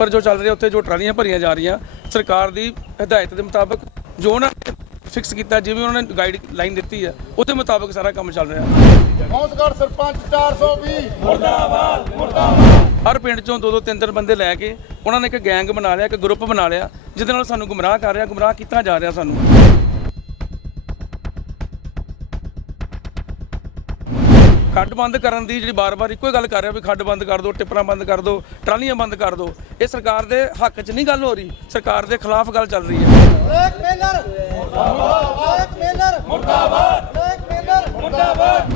ਪਰ ਜੋ ਚੱਲ ਰਿਹਾ ਉੱਥੇ ਜੋ ਟਰਾਲੀਆਂ ਭਰੀਆਂ ਜਾ ਰਹੀਆਂ ਸਰਕਾਰ ਦੀ ਹਦਾਇਤ ਦੇ ਮੁਤਾਬਕ ਜੋ ਉਹਨਾਂ ਨੇ ਫਿਕਸ ਕੀਤਾ ਜਿਵੇਂ ਉਹਨਾਂ ਨੇ ਗਾਈਡ ਲਾਈਨ ਦਿੱਤੀ ਹੈ ਉਹਦੇ ਮੁਤਾਬਕ ਸਾਰਾ ਕੰਮ ਚੱਲ ਰਿਹਾ। ਹੌਸਗੜ ਸਰਪੰਚ 420 ਹਰ ਪਿੰਡ ਚੋਂ ਦੋ ਦੋ ਤਿੰਨ ਤਿੰਨ ਬੰਦੇ ਲੈ ਕੇ ਉਹਨਾਂ ਨੇ ਇੱਕ ਗੈਂਗ ਬਣਾ ਲਿਆ ਇੱਕ ਗਰੁੱਪ ਬਣਾ ਲਿਆ ਜਿਹਦੇ ਨਾਲ ਸਾਨੂੰ ਗੁੰਮਰਾਹ ਕਰ ਰਿਹਾ ਗੁੰਮਰਾਹ ਕੀਤਾ ਜਾ ਰਿਹਾ ਸਾਨੂੰ। ਖੱਡ ਬੰਦ ਕਰਨ ਦੀ ਜਿਹੜੀ ਬਾਰ-ਬਾਰ ਇੱਕੋ ਹੀ ਗੱਲ ਕਰ ਰਿਹਾ ਵੀ ਖੱਡ ਬੰਦ ਕਰ ਦਿਓ ਟਿੱਪਰਾਂ ਬੰਦ ਕਰ ਦਿਓ ਟਰਾਲੀਆਂ ਬੰਦ ਕਰ ਦਿਓ ਇਹ ਸਰਕਾਰ ਦੇ ਹੱਕ 'ਚ ਨਹੀਂ ਗੱਲ ਹੋ ਰਹੀ। ਸਰਕਾਰ ਦੇ ਖਿਲਾਫ ਗੱਲ ਚੱਲ ਰਹੀ ਹੈ। Blackmailer. ਮੁਰਦਾਬਾਦ ਮੇਲਰ।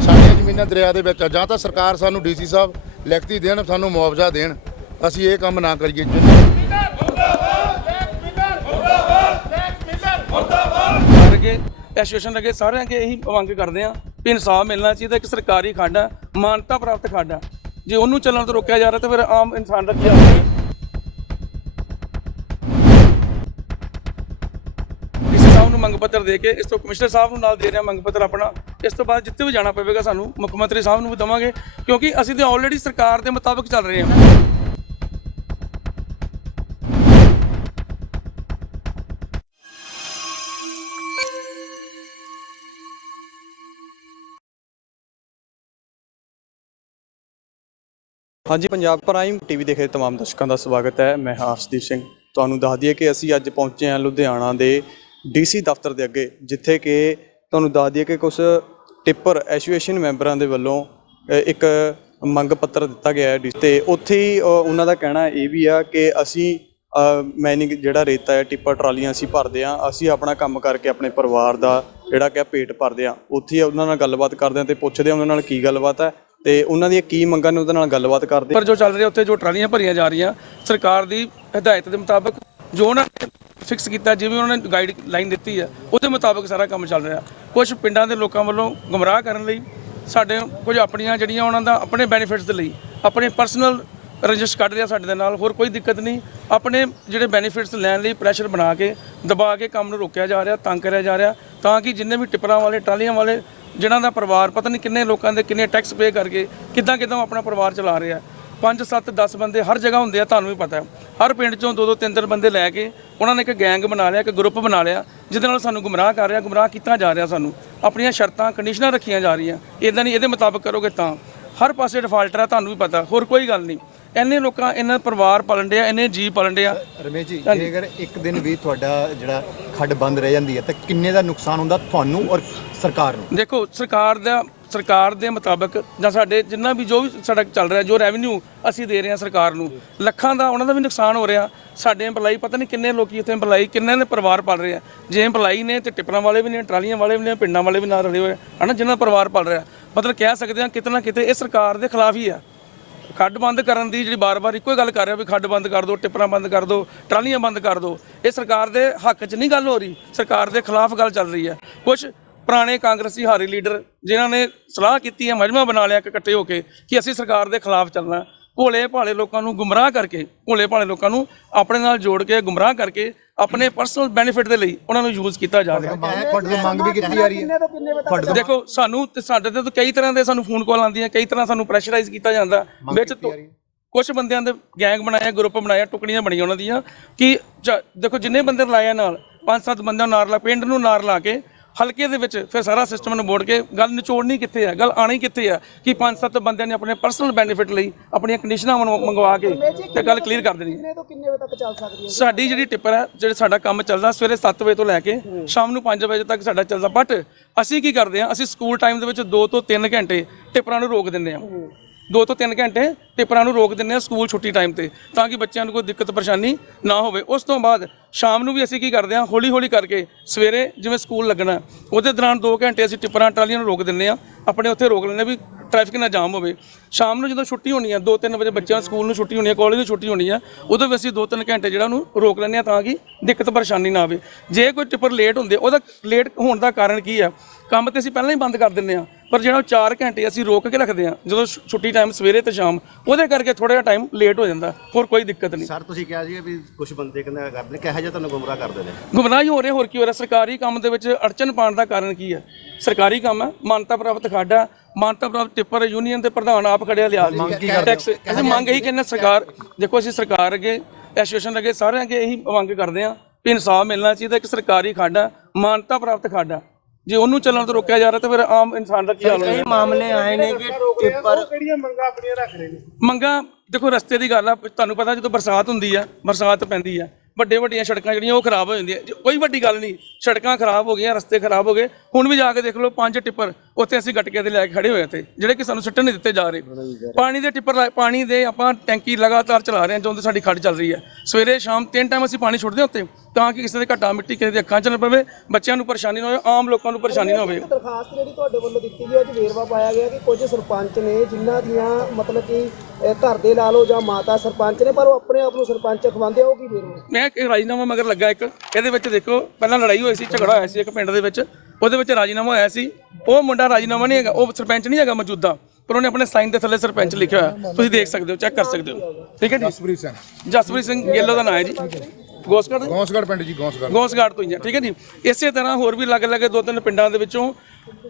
ਸਾਡੀਆਂ ਜ਼ਮੀਨਾਂ ਦਰਿਆ ਦੇ ਵਿੱਚ ਆ। ਜਾਂ ਤਾਂ ਸਰਕਾਰ ਸਾਨੂੰ ਡੀਸੀ ਸਾਹਿਬ ਲਿਖਤੀ ਦੇਣ ਸਾਨੂੰ ਮੁਆਵਜ਼ਾ ਦੇਣ। ਅਸੀਂ ਇਹ ਕੰਮ ਨਾ ਕਰੀਏ। ਕਰਕੇ ਐਸੋਸੀਏਸ਼ਨ ਅੱਗੇ ਸਾਰਿਆਂ ਅੱਗੇ ਇਹੀ ਮੰਗ ਕਰਦੇ ਆ। ਵੀ ਇਨਸਾਫ ਮਿਲਣਾ ਚਾਹੀਦਾ, ਇੱਕ ਸਰਕਾਰੀ ਖੱਡ ਆ, ਮਾਨਤਾ ਪ੍ਰਾਪਤ ਖੰਡ ਆ। ਜੇ ਉਹਨੂੰ ਚੱਲਣ ਤੋਂ ਰੋਕਿਆ ਜਾ ਰਿਹਾ ਤਾਂ ਫਿਰ ਆਮ ਇਨਸਾਨ ਦਾ ਕੀ ਹਾਲ ਸਾਹਿਬ ਨੂੰ ਮੰਗ ਪੱਤਰ ਦੇ ਕੇ ਇਸ ਤੋਂ ਕਮਿਸ਼ਨਰ ਸਾਹਿਬ ਨੂੰ ਨਾਲ ਦੇ ਰਿਹਾ ਮੰਗ ਪੱਤਰ ਆਪਣਾ, ਇਸ ਤੋਂ ਬਾਅਦ ਜਿੱਥੇ ਵੀ ਜਾਣਾ ਪਵੇਗਾ ਸਾਨੂੰ ਮੁੱਖ ਮੰਤਰੀ ਸਾਹਿਬ ਨੂੰ ਵੀ ਦਵਾਂਗੇ, ਕਿਉਂਕਿ ਅਸੀਂ ਤਾਂ ਆਲਰੇਡੀ ਸਰਕਾਰ ਦੇ ਮੁਤਾਬਕ ਚੱਲ ਰਹੇ ਹਾਂ। ਹਾਂਜੀ, ਪੰਜਾਬ ਪ੍ਰਾਈਮ ਟੀਵੀ ਦੇਖ ਰਹੇ ਤਮਾਮ ਦਰਸ਼ਕਾਂ ਦਾ ਸਵਾਗਤ ਹੈ। ਮੈਂ ਹਰਸ਼ਦੀਪ ਸਿੰਘ। ਤੁਹਾਨੂੰ ਦੱਸ ਦਈਏ ਕਿ ਅਸੀਂ ਅੱਜ ਪਹੁੰਚੇ ਹਾਂ ਲੁਧਿਆਣਾ ਦੇ ਡੀਸੀ ਦਫ਼ਤਰ ਦੇ ਅੱਗੇ, ਜਿੱਥੇ ਕਿ ਤੁਹਾਨੂੰ ਦੱਸ ਦਈਏ ਕਿ ਕੁਝ ਟਿੱਪਰ ਐਸੋਸੀਏਸ਼ਨ ਮੈਂਬਰਾਂ ਦੇ ਵੱਲੋਂ ਇੱਕ ਮੰਗ ਪੱਤਰ ਦਿੱਤਾ ਗਿਆ ਹੈ। DC ਤੇ ਉੱਥੇ ਹੀ ਉਹਨਾਂ ਦਾ ਕਹਿਣਾ ਇਹ ਵੀ ਆ ਕਿ ਅਸੀਂ ਮੈਨਿੰਗ ਜਿਹੜਾ ਰੇਤਾ ਹੈ, ਟਿੱਪਰ ਟਰਾਲੀਆਂ ਅਸੀਂ ਭਰਦੇ ਆ ਅਸੀਂ ਆਪਣਾ ਕੰਮ ਕਰਕੇ ਆਪਣੇ ਪਰਿਵਾਰ ਦਾ ਜਿਹੜਾ ਕਿ ਪੇਟ ਭਰਦੇ ਆ ਉੱਥੇ ਉਹਨਾਂ ਨਾਲ ਗੱਲਬਾਤ ਕਰਦੇ ਆ ਤੇ ਪੁੱਛਦੇ ਆ ਉਹਨਾਂ ਨਾਲ ਕੀ ਗੱਲਬਾਤ ਹੈ। ਤੇ ਉਹਨਾਂ ਦੀਆਂ ਕੀ ਮੰਗਾਂ ਨੇ ਉਹਦੇ ਨਾਲ ਗੱਲਬਾਤ ਕਰਦੇ ਪਰ ਜੋ ਚੱਲ ਰਿਹਾ ਉੱਥੇ, ਜੋ ਟਰਾਲੀਆਂ ਭਰੀਆਂ ਜਾ ਰਹੀਆਂ, ਸਰਕਾਰ ਦੀ ਹਦਾਇਤ ਦੇ ਮੁਤਾਬਕ ਜੋ ਉਹਨਾਂ ਨੇ ਫਿਕਸ ਕੀਤਾ, ਜਿਵੇਂ ਉਹਨਾਂ ਨੇ ਗਾਈਡ ਲਾਈਨ ਦਿੱਤੀ ਹੈ ਉਹਦੇ ਮੁਤਾਬਕ ਸਾਰਾ ਕੰਮ ਚੱਲ ਰਿਹਾ। ਕੁਝ ਪਿੰਡਾਂ ਦੇ ਲੋਕਾਂ ਵੱਲੋਂ ਗੁੰਮਰਾਹ ਕਰਨ ਲਈ ਸਾਡੇ ਕੁਝ ਆਪਣੀਆਂ ਜਿਹੜੀਆਂ ਉਹਨਾਂ ਦਾ ਆਪਣੇ ਬੈਨੀਫਿਟਸ ਦੇ ਲਈ, ਆਪਣੇ ਪਰਸਨਲ ਰਜਿਸਟ ਕੱਢ ਰਿਹਾ ਸਾਡੇ ਦੇ ਨਾਲ, ਹੋਰ ਕੋਈ ਦਿੱਕਤ ਨਹੀਂ। ਆਪਣੇ ਜਿਹੜੇ ਬੈਨੀਫਿਟਸ ਲੈਣ ਲਈ ਪ੍ਰੈਸ਼ਰ ਬਣਾ ਕੇ, ਦਬਾ ਕੇ ਕੰਮ ਨੂੰ ਰੋਕਿਆ ਜਾ ਰਿਹਾ, ਤੰਗ ਕਰਿਆ ਜਾ ਰਿਹਾ, ਤਾਂ ਕਿ ਜਿੰਨੇ ਵੀ ਟਿੱਪਰਾਂ ਵਾਲੇ, ਟਰਾਲੀਆਂ ਵਾਲੇ ਜਿਨ੍ਹਾਂ ਦਾ ਪਰਿਵਾਰ ਪਤਾ ਨਹੀਂ ਕਿੰਨੇ ਲੋਕਾਂ ਦੇ ਕਿੰਨੇ ਟੈਕਸ ਪੇ ਕਰਕੇ ਕਿੱਦਾਂ ਕਿੱਦਾਂ ਆਪਣਾ ਪਰਿਵਾਰ ਚਲਾ ਰਿਹਾ 5 7 10 ਬੰਦੇ ਹਰ ਜਗ੍ਹਾ ਹੁੰਦੇ ਆ, ਤੁਹਾਨੂੰ ਵੀ ਪਤਾ ਹਰ ਪਿੰਡ ਚੋਂ ਦੋ ਦੋ ਤਿੰਨ ਤਿੰਨ ਬੰਦੇ ਲੈ ਕੇ ਉਹਨਾਂ ਨੇ ਇੱਕ ਗੈਂਗ ਬਣਾ ਲਿਆ, ਇੱਕ ਗਰੁੱਪ ਬਣਾ ਲਿਆ, ਜਿਹਦੇ ਨਾਲ ਸਾਨੂੰ ਗੁੰਮਰਾਹ ਕਰ ਰਿਹਾ, ਗੁੰਮਰਾਹ ਕੀਤਾ ਜਾ ਰਿਹਾ ਸਾਨੂੰ। ਆਪਣੀਆਂ ਸ਼ਰਤਾਂ ਕੰਡੀਸ਼ਨਾਂ ਰੱਖੀਆਂ ਜਾ ਰਹੀਆਂ। ਇਦਾਂ ਨਹੀਂ, ਇਹਦੇ ਮੁਤਾਬਕ ਕਰੋਗੇ ਤਾਂ। ਹਰ ਪਾਸੇ ਡਿਫਾਲਟਰ ਆ ਤੁਹਾਨੂੰ ਵੀ ਪਤਾ। ਹੋਰ ਕੋਈ ਗੱਲ ਨਹੀਂ। ਇੰਨੇ ਲੋਕਾਂ ਇਹਨਾਂ ਪਰਿਵਾਰ ਪਾਲਣ ਡਿਆ ਇੰਨੇ ਜੀ ਪਾਲਣ ਡਿਆ। ਰਮੇਸ਼ ਜੀ ਜੇ ਅਗਰ ਇੱਕ ਦਿਨ ਵੀ ਤੁਹਾਡਾ ਜਿਹੜਾ ਖੱਡ ਬੰਦ ਰਹਿ ਜਾਂਦੀ ਹੈ ਤਾਂ ਕਿੰਨੇ ਦਾ ਨੁਕਸਾਨ ਹੁੰਦਾ ਤੁਹਾਨੂੰ ਔਰ ਸਰਕਾਰ ਨੂੰ? ਦੇਖੋ ਸਰਕਾਰ ਦਾ ਸਰਕਾਰ ਦੇ ਮੁਤਾਬਕ ਜਾਂ ਸਾਡੇ ਜਿੰਨਾ ਵੀ ਜੋ ਵੀ ਸਾਡਾ ਚੱਲ ਰਿਹਾ ਜੋ ਰੈਵਨਿਊ ਅਸੀਂ ਦੇ ਰਹੇ ਹਾਂ ਸਰਕਾਰ ਨੂੰ ਲੱਖਾਂ ਦਾ ਉਹਨਾਂ ਦਾ ਵੀ ਨੁਕਸਾਨ ਹੋ ਰਿਹਾ। ਸਾਡੇ EMPLOYE ਪਤਾ ਨਹੀਂ ਕਿੰਨੇ ਲੋਕੀ ਇੱਥੇ EMPLOYE ਕਿੰਨੇ ਨੇ ਪਰਿਵਾਰ ਪਾਲ ਰਹੇ ਆ। ਜੇ EMPLOYE ਨੇ ਤੇ ਟਿੱਪਰਾਂ ਵਾਲੇ ਵੀ ਨੇ ਟਰਾਲੀਆਂ ਵਾਲੇ ਵੀ ਨੇ ਪਿੰਡਾਂ ਵਾਲੇ ਵੀ ਨਾਲ ਰਲੇ ਹੋਏ ਹਨਾ ਜਿਨ੍ਹਾਂ ਦਾ ਪਰਿਵਾਰ ਪਾਲ ਰਿਹਾ। ਮਤਲਬ ਕਹਿ ਸਕਦੇ ਹਾਂ ਕਿਤੇ ਨਾ ਕਿਤੇ ਇਹ ਸਰਕਾਰ ਦੇ ਖਿਲਾਫ ਹੀ ਆ। ਖੱਡ ਬੰਦ ਕਰਨ ਦੀ ਜਿਹੜੀ ਬਾਰ-ਬਾਰ ਇੱਕੋ ਹੀ ਗੱਲ ਕਰ ਰਿਹਾ ਵੀ ਖੱਡ ਬੰਦ ਕਰ ਦਿਓ, ਟਿੱਪਰਾਂ ਬੰਦ ਕਰ ਦਿਓ, ਟਰਾਲੀਆਂ ਬੰਦ ਕਰ ਦਿਓ। ਇਹ ਸਰਕਾਰ ਦੇ ਹੱਕ 'ਚ ਨਹੀਂ ਗੱਲ ਹੋ ਰਹੀ। ਸਰਕਾਰ ਦੇ ਖਿਲਾਫ ਗੱਲ ਚੱਲ ਰਹੀ ਹੈ। ਕੁਝ ਪੁਰਾਣੇ ਕਾਂਗਰਸੀ ਹਾਰੀ ਲੀਡਰ ਜਿਨ੍ਹਾਂ ਨੇ ਸਲਾਹ ਕੀਤੀ ਹੈ ਮਜਮਾ ਬਣਾ ਲਿਆ ਕਿ ਇਕੱਠੇ ਹੋ ਕੇ ਕਿ ਅਸੀਂ ਸਰਕਾਰ ਦੇ ਖਿਲਾਫ ਚੱਲਣਾ। ਭੋਲੇ ਭਾਲੇ ਲੋਕਾਂ ਨੂੰ ਗੁੰਮਰਾਹ ਕਰਕੇ ਭੋਲੇ ਭਾਲੇ ਲੋਕਾਂ ਨੂੰ ਆਪਣੇ ਨਾਲ ਜੋੜ ਕੇ, ਗੁੰਮਰਾਹ ਕਰਕੇ ਆਪਣੇ ਪਰਸਨਲ ਬੈਨੀਫਿਟ ਦੇ ਲਈ ਉਹਨਾਂ ਨੂੰ ਯੂਜ਼ ਕੀਤਾ ਜਾ ਰਿਹਾ। ਤੁਹਾਡੇ ਤੋਂ ਮੰਗ ਵੀ ਕੀਤੀ ਜਾ ਰਹੀ ਹੈ। ਦੇਖੋ ਸਾਨੂੰ ਤੇ ਸਾਡੇ ਤੇ ਤਾਂ ਕਈ ਤਰ੍ਹਾਂ ਦੇ ਸਾਨੂੰ ਫੋਨ ਕਾਲ ਆਉਂਦੀਆਂ ਕਈ ਤਰ੍ਹਾਂ ਸਾਨੂੰ ਪ੍ਰੈਸ਼ਰਾਈਜ਼ ਕੀਤਾ ਜਾਂਦਾ। ਵਿੱਚ ਕੁਝ ਬੰਦਿਆਂ ਦੇ ਗੈਂਗ ਬਣਾਇਆ ਗਰੁੱਪ ਬਣਾਇਆ ਟੁਕੜੀਆਂ ਬਣੀਆਂ ਉਹਨਾਂ ਦੀਆਂ ਕਿ ਦੇਖੋ ਜਿੰਨੇ ਬੰਦੇ ਲਾਇਆ ਨਾਲ ਪੰਜ ਸੱਤ ਬੰਦਿਆਂ ਨੂੰ ਨਾਰ ਲਾ ਪਿੰਡ ਨੂੰ ਨਾਰ ਲਾ ਕੇ ਹਲਕੇ ਦੇ ਵਿੱਚ ਫਿਰ ਸਾਰਾ ਸਿਸਟਮ ਨੂੰ ਮੋੜ ਕੇ ਗੱਲ ਨਿਚੋੜਨੀ ਕਿੱਥੇ ਹੈ ਗੱਲ ਆਣੀ ਕਿੱਥੇ ਹੈ ਕਿ ਪੰਜ ਸੱਤ ਬੰਦਿਆਂ ਨੇ ਆਪਣੇ ਪਰਸਨਲ ਬੈਨੀਫਿਟ ਲਈ ਆਪਣੀਆਂ ਕੰਡੀਸ਼ਨਾਂ ਮੰਗਵਾ ਕੇ ਤੇ ਗੱਲ ਕਲੀਅਰ ਕਰ ਦੇਣੀ ਹੈ। ਤੋਂ ਕਿੰਨੇ ਵਜੇ ਤੱਕ ਚੱਲ ਸਕਦੀ ਹੈ ਸਾਡੀ ਜਿਹੜੀ ਟਿੱਪਰ ਹੈ ਜਿਹੜੇ ਸਾਡਾ ਕੰਮ ਚੱਲਦਾ ਸਵੇਰੇ 7 ਵਜੇ ਤੋਂ ਲੈ ਕੇ ਸ਼ਾਮ ਨੂੰ 5 ਵਜੇ ਤੱਕ ਸਾਡਾ ਚੱਲਦਾ। ਬਟ ਅਸੀਂ ਕੀ ਕਰਦੇ ਹਾਂ? ਅਸੀਂ ਸਕੂਲ ਟਾਈਮ ਦੇ ਵਿੱਚ 2 ਤੋਂ 3 ਘੰਟੇ ਟਿੱਪਰਾਂ ਨੂੰ ਰੋਕ ਦਿੰਦੇ ਹਾਂ। 2 ਤੋਂ 3 ਘੰਟੇ ਟਿੱਪਰਾਂ ਨੂੰ ਰੋਕ ਦਿੰਦੇ ਹਾਂ ਸਕੂਲ ਛੁੱਟੀ ਟਾਈਮ ਤੇ, ਤਾਂ ਕਿ ਬੱਚਿਆਂ ਨੂੰ ਕੋਈ ਦਿੱਕਤ ਪਰੇਸ਼ਾਨੀ ਨਾ ਹੋਵੇ। ਉਸ ਤੋਂ ਬਾਅਦ ਸ਼ਾਮ ਨੂੰ ਵੀ ਅਸੀਂ ਕੀ ਕਰਦੇ ਹਾਂ ਹੌਲੀ ਹੌਲੀ ਕਰਕੇ ਸਵੇਰੇ ਜਿਵੇਂ ਸਕੂਲ ਲੱਗਣਾ, ਉਹਦੇ ਦੌਰਾਨ 2 ਘੰਟੇ ਅਸੀਂ ਟਿੱਪਰਾਂ, ਟਰਾਲੀਆਂ ਨੂੰ ਰੋਕ ਦਿੰਦੇ ਹਾਂ, ਆਪਣੇ ਉੱਥੇ ਰੋਕ ਲੈਂਦੇ ਹਾਂ ਵੀ ਟ੍ਰੈਫਿਕ ਨਾ ਜਾਮ ਹੋਵੇ। ਸ਼ਾਮ ਨੂੰ ਜਦੋਂ ਛੁੱਟੀ ਹੋਣੀ ਆ 2-3 ਵਜੇ ਬੱਚਿਆਂ ਨੂੰ ਸਕੂਲ ਨੂੰ ਛੁੱਟੀ ਹੋਣੀ ਆ ਕਾਲਜ ਨੂੰ ਛੁੱਟੀ ਹੋਣੀ ਆ ਉਦੋਂ ਵੀ ਅਸੀਂ 2-3 ਘੰਟੇ ਜਿਹੜਾ ਉਹਨੂੰ ਰੋਕ ਲੈਂਦੇ ਆ ਤਾਂ ਕਿ ਦਿੱਕਤ ਪਰੇਸ਼ਾਨੀ ਨਾ ਆਵੇ। ਜੇ ਕੋਈ ਟਿੱਪਰ ਲੇਟ ਹੁੰਦੇ ਉਹਦਾ ਲੇਟ ਹੋਣ ਦਾ ਕਾਰਨ ਕੀ ਆ? ਕੰਮ ਤੇ ਅਸੀਂ ਪਹਿਲਾਂ ਹੀ ਬੰਦ ਕਰ ਦਿੰਦੇ ਆ ਪਰ ਜਿਹੜਾ 4 ਘੰਟੇ ਅਸੀਂ ਰੋਕ ਕੇ ਰੱਖਦੇ ਆ ਜਦੋਂ ਛੁੱਟੀ ਟਾਈਮ ਸਵੇਰੇ ਤੇ ਸ਼ਾਮ ਉਹਦੇ ਕਰਕੇ ਥੋੜਾ ਜਿਹਾ ਟਾਈਮ ਲੇਟ ਹੋ ਜਾਂਦਾ ਹੋਰ ਕੋਈ ਦਿੱਕਤ ਨਹੀਂ। ਸਰ ਤੁਸੀਂ ਕਿਹਾ ਜੀ ਵੀ ਕੁਝ ਬੰਦੇ ਕਹਿੰਦੇ ਕਰਦੇ ਨੇ ਕਿਹੋ ਜਿਹਾ ਤੁਹਾਨੂੰ ਗੁੰਮਰਾਹ ਕਰਦੇ ਨੇ। ਗੁੰਮਰਾਹੀ ਹੋ ਰਹੀ ਹੋਰ ਕੀ ਹੋ ਰਿਹਾ? ਸਰਕਾਰੀ ਕੰਮ ਦੇ ਵਿੱਚ ਅੜਚਨ ਪਾਉਣ ਦਾ ਕਾਰਨ ਕੀ ਹੈ ਸਰਕਾਰੀ ਕੰਮ ਹੈ ਮਾਨਤਾ ਪ੍ਰਾਪਤ ਖਾਡਾ ਮਾਨਤਾ ਪ੍ਰਾਪਤ ਟਿੱਪਰ ਯੂਨੀਅਨ ਦੇ ਪ੍ਰਧਾਨ ਆਪ ਖੜਿਆ ਲਿਆ ਟੈਕਸ ਅਸੀਂ ਮੰਗ ਇਹੀ ਕਹਿੰਦੇ ਸਰਕਾਰ ਦੇਖੋ ਅਸੀਂ ਸਰਕਾਰ ਅੱਗੇ ਐਸੋਸੀਏਸ਼ਨ ਲੱਗੇ ਸਾਰਿਆਂ ਅੱਗੇ ਇਹੀ ਮੰਗ ਕਰਦੇ ਆ ਵੀ ਇਨਸਾਫ ਮਿਲਣਾ ਚਾਹੀਦਾ ਇੱਕ ਸਰਕਾਰੀ ਖੱਡ ਮਾਨਤਾ ਪ੍ਰਾਪਤ ਖੱਡ ਆ। ਜੇ ਉਹਨੂੰ ਚੱਲਣ ਤੋਂ ਰੋਕਿਆ ਜਾ ਰਿਹਾ ਤਾਂ ਫਿਰ ਆਮ ਇਨਸਾਨ ਦਾ ਕੀ ਹਾਲ ਹੋਏਗਾ? ਮਾਮਲੇ ਆਏ ਨੇ ਕਿ ਟਿੱਪਰ ਮੰਗਾ ਦੇਖੋ ਰਸਤੇ ਦੀ ਗੱਲ ਆ ਤੁਹਾਨੂੰ ਪਤਾ ਜਦੋਂ ਬਰਸਾਤ ਹੁੰਦੀ ਆ ਬਰਸਾਤ ਪੈਂਦੀ ਆ ਵੱਡੇ ਵੱਡੀਆਂ ਸੜਕਾਂ ਜਿਹੜੀਆਂ ਉਹ ਖਰਾਬ ਹੋ ਜਾਂਦੀਆਂ। ਕੋਈ ਵੱਡੀ ਗੱਲ ਨਹੀਂ, ਸੜਕਾਂ ਖਰਾਬ ਹੋ ਗਈਆਂ, ਰਸਤੇ ਖਰਾਬ ਹੋ ਗਏ, ਹੁਣ ਵੀ ਜਾ ਕੇ ਦੇਖ ਲਓ ਪੰਜ ਟਿੱਪਰ ਉੱਥੇ ਅਸੀਂ ਗੱਟਕੇ ਦੇ ਲੈ ਕੇ ਖੜੇ ਹੋਏ ਤੇ ਜਿਹੜੇ ਕਿ ਸਾਨੂੰ ਸਿੱਟਣ ਨਹੀਂ ਦਿੱਤੇ ਜਾ ਰਹੇ। ਪਾਣੀ ਦੇ ਟਿੱਪਰ ਲਾਏ- ਪਾਣੀ ਦੇ ਆਪਾਂ ਟੈਂਕੀ ਲਗਾਤਾਰ ਚਲਾ ਰਹੇ ਹਾਂ, ਜਦੋਂ ਸਾਡੀ ਖੜ ਚੱਲ ਰਹੀ ਹੈ। ਸਵੇਰੇ ਸ਼ਾਮ ਤਿੰਨ ਟਾਈਮ ਅਸੀਂ ਪਾਣੀ ਛੁੱਟਦੇ ਹਾਂ ਉੱਤੇ ਤਾਂ ਕਿ ਕਿਸੇ ਦੇ ਘਟਾ ਮਿੱਟੀ ਕਿਸੇ ਦੇ ਅੱਖਾਂ 'ਚ ਨਾ ਪਵੇ ਬੱਚਿਆਂ ਨੂੰ ਪਰੇਸ਼ਾਨੀ ਨਾ ਹੋਵੇ ਆਮ ਲੋਕਾਂ ਨੂੰ ਪਰੇਸ਼ਾਨੀ ਨਾ ਹੋਵੇ। ਦਰਖਾਸਤ ਜਿਹੜੀ ਤੁਹਾਡੇ ਵੱਲੋਂ ਦਿੱਤੀ ਗਈ ਉਹ 'ਚ ਵੇਰਵਾ ਪਾਇਆ ਗਿਆ ਕਿ ਕੁਝ ਸਰਪੰਚ ਨੇ ਜਿਨ੍ਹਾਂ ਦੀਆਂ ਮਤਲਬ ਕਿ ਘਰ ਦੇ ਲਾ ਲਓ ਜਾਂ ਮਾਤਾ ਸਰਪੰਚ ਨੇ ਪਰ ਉਹ ਆਪਣੇ ਆਪ ਨੂੰ ਸਰਪੰਚ ਖਵਾਉਂਦੇ ਆ, ਉਹ ਕੀ ਵੇਰਵਾ? ਮੈਂ ਇੱਕ ਰਾਜੀਨਾਮਾ ਮਗਰ ਲੱਗਾ ਇੱਕ ਇਹਦੇ ਵਿੱਚ ਦੇਖੋ ਪਹਿਲਾਂ ਲੜਾਈ ਹੋਈ ਸੀ ਝਗੜਾ ਹੋਇਆ ਸੀ ਇੱਕ ਪਿੰਡ ਦੇ ਵਿੱਚ ਉਹਦੇ ਵਿੱਚ ਰਾਜੀਨਾਮਾ ਹੋਇਆ ਸੀ। ਉਹ ਮੁੰਡਾ ਰਾਜੀਨਾਮਾ ਨਹੀਂ ਹੈਗਾ ਉਹ ਸਰਪੰਚ ਨਹੀਂ ਹੈਗਾ ਮੌਜੂਦਾ ਪਰ ਉਹਨੇ ਆਪਣੇ ਸਾਈਨ ਦੇ ਥੱਲੇ ਸਰਪੰਚ ਲਿਖਿਆ ਹੋਇਆ। ਤੁਸੀਂ ਦੇਖ ਸਕਦੇ ਹੋ ਚੈੱਕ ਕਰ ਸਕਦੇ ਹੋ। ਠੀਕ ਹੈ ਜੀ? ਜਸਪ੍ਰੀਤ ਸਿੰਘ। ਜਸਪ੍ਰੀਤ ਸਿੰਘ ਗਿੱਲ ਦਾ ਨਾਮ ਹੈ ਜੀ। ਗੋਸਕਰ ਗੌਂਸਗੜ ਪਿੰਡ ਜੀ ਗੌਂਸਗੜ ਗੋਸਗਾਰਡ ਤੋਂ ਹੀ ਆ ਠੀਕ ਹੈ ਜੀ। ਇਸੇ ਤਰ੍ਹਾਂ ਹੋਰ ਵੀ ਲੱਗ ਲੱਗੇ ਦੋ ਤਿੰਨ ਪਿੰਡਾਂ ਦੇ ਵਿੱਚੋਂ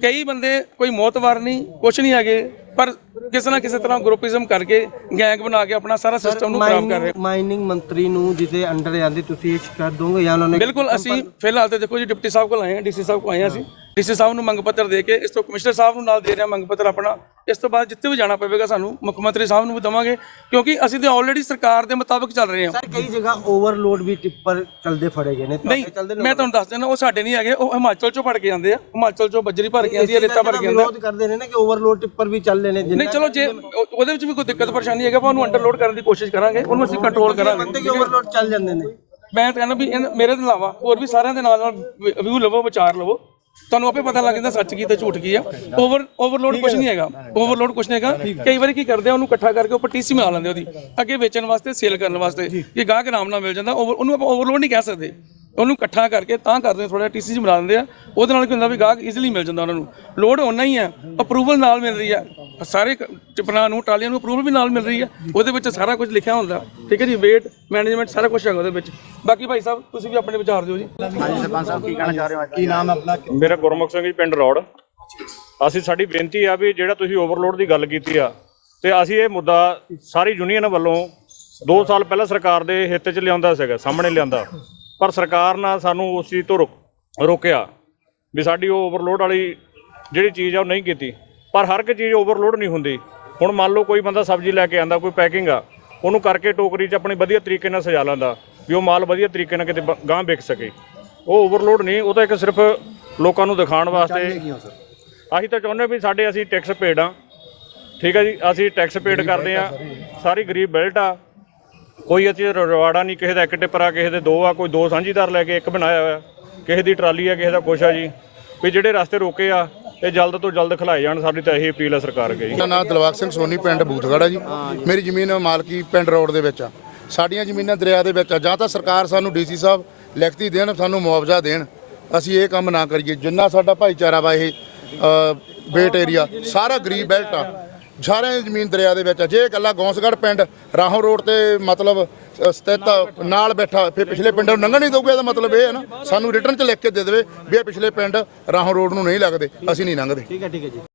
ਕਈ ਬੰਦੇ ਕੋਈ ਮੌਤਵਾਰ ਨਹੀਂ ਕੁਛ ਨਹੀਂ ਹੈਗੇ। ਪਰ ਕਿਸੇ ਨਾ ਕਿਸੇ ਤਰ੍ਹਾਂ ਗਰੁੱਪਿਜ਼ਮ ਕਰਕੇ ਗੈਂਗ ਬਣਾ ਕੇ ਆਪਣਾ ਸਾਰਾ ਸਿਸਟਮ ਨੂੰ ਖਰਾਬ ਕਰ ਰਹੇ। ਮਾਈਨਿੰਗ ਮੰਤਰੀ ਨੂੰ ਜਿਹਦੇ ਅੰਡਰ ਆਂਦੇ ਤੁਸੀਂ ਇਹ ਸ਼ਿਕਾਇਤ ਦੋਗੇ ਜਾਂ ਉਹਨਾਂ ਨੇ ਬਿਲਕੁਲ ਅਸੀਂ ਫਿਲਹਾਲ ਤੇ ਦੇਖੋ ਜੀ ਡਿਪਟੀ ਸਾਹਿਬ ਕੋਲ ਆਏ ਹਾਂ ਡੀਸੀ ਸਾਹਿਬ ਕੋਲ ਆਏ ਹਾਂ ਅਸੀਂ। ਡੀਸੀ ਸਾਹਿਬ ਨੂੰ ਮੰਗ ਪੱਤਰ ਦੇ ਕੇ ਇਸ ਤੋਂ ਕਮਿਸ਼ਨਰ ਸਾਹਿਬ ਨੂੰ ਨਾਲ ਦੇ ਰਹੇ ਮੰਗ ਪੱਤਰ ਆਪਣਾ। ਇਸ ਤੋਂ ਬਾਅਦ ਜਿੱਥੇ ਵੀ ਜਾਣਾ ਪਵੇਗਾ ਸਾਨੂੰ ਮੁੱਖ ਮੰਤਰੀ ਸਾਹਿਬ ਨੂੰ ਵੀ ਦਵਾਂਗੇ ਕਿਉਂਕਿ ਅਸੀਂ ਤੇ ਆਲਰੇਡੀ ਸਰਕਾਰ ਦੇ ਮੁਤਾਬਕ ਚੱਲ ਰਹੇ ਹਾਂ। ਸਰ ਕਈ ਜਗ੍ਹਾ ਓਵਰਲੋਡ ਵੀ ਟਿੱਪਰ ਚਲਦੇ ਫੜੇ ਗਏ ਨੇ ਨਹੀਂ ਮੈਂ ਤੁਹਾਨੂੰ ਦੱਸ ਦਿੰਦਾ ਉਹ ਸਾਡੇ ਨਹੀਂ ਹੈਗੇ ਉਹ ਹਿਮਾਚਲ ਚੋਂ ਫੜ ਕੇ ਆਉਂਦੇ ਆ। ਹਿਮਾਚਲ ਚੋਂ ਬੱਜਰੀ ਭਰ ਕੇ ਆਉਂਦੀ ਹੈ ਰੇਤਾ ਭਰ ਕੇ ਆਉਂਦਾ ਵਿਰੋਧ ਕਰਦੇ ਨੇ ਨਾ ਕਿ ਓਵਰਲੋਡ ਟਿੱਪਰ ਵੀ ਚੱਲ ਨੇ ਨਹੀਂ ਚਲੋ ਜੇ ਉਹ- ਉਹਦੇ ਵਿੱਚ ਵੀ ਕੋਈ ਦਿੱਕਤ ਪਰੇਸ਼ਾਨੀ ਹੈਗਾ ਆਪਾਂ ਉਹਨੂੰ ਅੰਡਰਲੋਡ ਕਰਨ ਦੀ ਕੋਸ਼ਿਸ਼ ਕਰਾਂਗੇ ਉਹਨੂੰ ਅਸੀਂ ਕੰਟਰੋਲ ਕਰਾਂਗੇ। ਜਿੰਨੇ ਓਵਰਲੋਡ ਚੱਲ ਜਾਂਦੇ ਨੇ? ਮੈਂ ਤਾਂ ਕਹਿੰਦਾ ਵੀ ਇਹਨਾਂ- ਮੇਰੇ ਤੋਂ ਇਲਾਵਾ ਹੋਰ ਵੀ ਸਾਰਿਆਂ ਦੇ ਨਾਲ ਨਾਲ ਵਿਊ ਲਵੋ ਵਿਚਾਰ ਲਵੋ। ਤੁਹਾਨੂੰ ਆਪੇ ਪਤਾ ਲੱਗ ਜਾਂਦਾ ਸੱਚ ਕੀ ਤੇ ਝੂਠ ਕੀ ਆ। ਓਵਰ ਓਵਰਲੋਡ ਕੁਝ ਨਹੀਂ ਹੈਗਾ। ਓਵਰਲੋਡ ਕੁਝ ਨਹੀਂ ਹੈਗਾ। ਕਈ ਵਾਰੀ ਕੀ ਕਰਦੇ ਆ ਉਹਨੂੰ ਇਕੱਠਾ ਕਰਕੇ ਉੱਪਰ ਟੀਸੀ ਬਣਾ ਲੈਂਦੇ ਉਹਦੀ। ਅੱਗੇ ਵੇਚਣ ਵਾਸਤੇ ਸੇਲ ਕਰਨ ਵਾਸਤੇ। ਕਿ ਗਾਹਕ ਆਰਾਮ ਨਾਲ ਮਿਲ ਜਾਂਦਾ over- ਉਹਨੂੰ ਆਪਾਂ ਓਵਰਲੋਡ ਨਹੀਂ ਕਹਿ ਸਕਦੇ। ਉਹਨੂੰ ਇਕੱਠਾ ਕਰਕੇ ਤਾਂ ਕਰਦੇ ਥੋੜਾ ਟੀਸੀ ਚ ਬਣਾ ਦਿੰਦੇ ਆ। ਉਹਦੇ ਨਾਲ ਕੀ ਹੁੰਦਾ ਵੀ ਗਾਹਕ ਈਜ਼ੀਲੀ ਮਿਲ ਜਾਂਦਾ ਉਹਨਾਂ ਨੂੰ। ਲੋਡ ਓਨਾ ਹੀ ਆ। ਅਪਰੂਵਲ ਨਾਲ ਮਿਲ ਰਹੀ ਆ। ਸਾਰੇ ਕ- ਚਿਪਰਾਂ ਨੂੰ ਟਰਾਲੀਆਂ ਨੂੰ ਅਪਰੂਵਲ ਵੀ ਨਾਲ ਮਿਲ ਰਹੀ ਆ। ਉਹਦੇ ਵਿੱਚ ਸਾਰਾ ਕੁਝ ਲਿਖਿਆ ਹੁੰਦਾ। ਠੀਕ ਹੈ ਜੀ? weight ਮੈਨੇਜਮੈਂਟ ਸਾਰਾ ਕੁਝ ਹੈਗਾ ਉਹਦੇ ਵਿੱਚ। ਬਾਕੀ ਭਾਈ ਸਾਹਿਬ ਤੁਸੀਂ ਵੀ ਆਪਣੇ ਵਿਚਾਰ ਦਿਓ ਜੀ। ਕੀ ਨਾਮ ਹੈ ਆਪਣਾ? ਮੇਰਾ ਗੁਰਮੁਖ ਸਿੰਘ ਜੀ ਪਿੰਡ ਰੌੜ। ਅਸੀਂ ਸਾਡੀ ਬੇਨਤੀ ਆ ਵੀ ਜਿਹੜਾ ਤੁਸੀਂ ਓਵਰਲੋਡ ਦੀ ਗੱਲ ਕੀਤੀ ਆ ਤੇ ਅਸੀਂ ਇਹ ਮੁੱਦਾ ਸਾਰੀ ਯੂਨੀਅਨ ਵੱਲੋਂ 2 ਸਾਲ ਪਹਿਲਾਂ ਸਰਕਾਰ ਦੇ ਹਿੱਤ 'ਚ ਲਿਆਉਂਦਾ ਸੀਗਾ ਸਾਹਮਣੇ ਲਿਆਂਦਾ ਪਰ ਸਰਕਾਰ ਨੇ ਸਾਨੂੰ ਉਸ ਚੀਜ਼ ਤੋਂ ਰੋਕ- ਰੋਕਿਆ। ਵੀ ਸਾਡੀ ਉਹ ਓਵਰਲੋਡ ਵਾਲੀ ਜਿਹੜੀ ਚੀਜ਼ ਆ ਉਹ ਨਹੀਂ ਕੀਤੀ। ਪਰ ਹਰ ਇੱਕ ਚੀਜ਼ ਓਵਰਲੋਡ ਨਹੀਂ ਹੁੰਦੀ। ਹੁਣ ਮੰਨ ਲਓ ਕੋਈ ਬੰਦਾ ਸਬਜ਼ੀ ਲੈ ਕੇ ਆਂਦਾ ਕੋਈ ਪੈਕਿੰਗ ਆ ਉਹਨੂੰ ਕਰਕੇ ਟੋਕਰੀ 'ਚ ਆਪਣੀ ਵਧੀਆ ਤਰੀਕੇ ਨਾਲ ਸਜਾ ਲੈਂਦਾ ਵੀ ਉਹ ਮਾਲ ਵਧੀਆ ਤਰੀਕੇ ਨਾਲ ਕਿਤੇ ਗਾਂਹ ਵਿਕ ਸਕੇ। ਉਹ ਓਵਰਲੋਡ ਨਹੀਂ ਉਹ ਤਾਂ ਇੱਕ ਸਿਰਫ ਲੋਕਾਂ ਨੂੰ ਦਿਖਾਉਣ ਵਾਸਤੇ ਅਸੀਂ ਤਾਂ ਚਾਹੁੰਦੇ ਵੀ ਸਾਡੇ ਅਸੀਂ ਟੈਕਸ ਪੇਡ ਆ ਠੀਕ ਹੈ ਜੀ ਅਸੀਂ ਟੈਕਸ ਪੇਡ ਕਰਦੇ ਆ ਸਾਰੀ। ਗਰੀਬ ਬੈਲਟ ਆ। ਕੋਈ ਅਸੀਂ ਰਵਾੜਾ ਨਹੀਂ ਕਿਸੇ ਦਾ ਇੱਕ ਟਿੱਪਰ ਆ ਕਿਸੇ ਦੇ ਦੋ ਆ ਕੋਈ ਦੋ ਸਾਂਝੀਦਾਰ ਲੈ ਕੇ ਇੱਕ ਬਣਾਇਆ ਹੋਇਆ। ਕਿਸੇ ਦੀ ਟਰਾਲੀ ਆ ਕਿਸੇ ਦਾ ਕੁਛ ਆ ਜੀ। ਵੀ ਜਿਹੜੇ ਰਸਤੇ ਰੋਕੇ ਆ ਇਹ ਜਲਦ ਤੋਂ ਜਲਦ ਖਲਾਏ ਜਾਣ ਸਾਡੀ ਤਾਂ ਇਹੀ ਅਪੀਲ ਆ ਸਰਕਾਰ ਅੱਗੇ ਜੀ। ਮੇਰਾ ਨਾਮ ਦਿਲਬਾਗ ਸਿੰਘ ਸੋਨੀ ਪਿੰਡ ਬੂਥਗੜਾ ਜੀ। ਮੇਰੀ ਜ਼ਮੀਨ ਮਾਲਕੀ ਪਿੰਡ ਰੋਡ ਦੇ ਵਿੱਚ ਆ। ਸਾਡੀਆਂ ਜ਼ਮੀਨਾਂ ਦਰਿਆ ਦੇ ਵਿੱਚ ਆ। ਜਾਂ ਤਾਂ ਸਰਕਾਰ ਸਾਨੂੰ ਡੀਸੀ ਸਾਹਿਬ ਲਿਖਤੀ ਦੇਣ ਸਾਨੂੰ ਮੁਆਵਜ਼ਾ ਦੇਣ। ਅਸੀਂ ਇਹ ਕੰਮ ਨਾ ਕਰੀਏ। ਜਿੰਨਾ ਸਾਡਾ ਭਾਈਚਾਰਾ ਵਾ ਇਹ ਅ, ਬੇਟ ਏਰੀਆ ਸਾਰਾ ਗਰੀਬ ਬੈਲਟ ਆ। ਸਾਰਿਆਂ ਦੀ ਜ਼ਮੀਨ ਦਰਿਆ ਦੇ ਵਿੱਚ ਆ। ਜੇ ਇਕੱਲਾ ਗੌਂਸਗੜ ਪਿੰਡ ਰਾਹੋਂ ਰੋਡ ਤੇ ਮਤਲਬ ਸਥਿਤ ਨਾਲ ਬੈਠਾ, ਫਿਰ ਪਿਛਲੇ ਪਿੰਡਾਂ ਨੂੰ ਲੰਘਣ ਨਹੀਂ ਦਊਗਾ, ਇਹਦਾ ਮਤਲਬ ਇਹ ਹੈ ਨਾ। ਸਾਨੂੰ ਰਿਟਰਨ ਚ ਲਿਖ ਕੇ ਦੇ ਦੇਵੇ ਵੀ ਇਹ ਪਿਛਲੇ ਪਿੰਡ ਰਾਹੋਂ ਰੋਡ ਨੂੰ ਨਹੀਂ ਲੱਗਦੇ, ਅਸੀਂ ਨਹੀਂ ਲੰਘਦੇ। ਠੀਕ ਹੈ ਠੀਕ ਹੈ ਜੀ।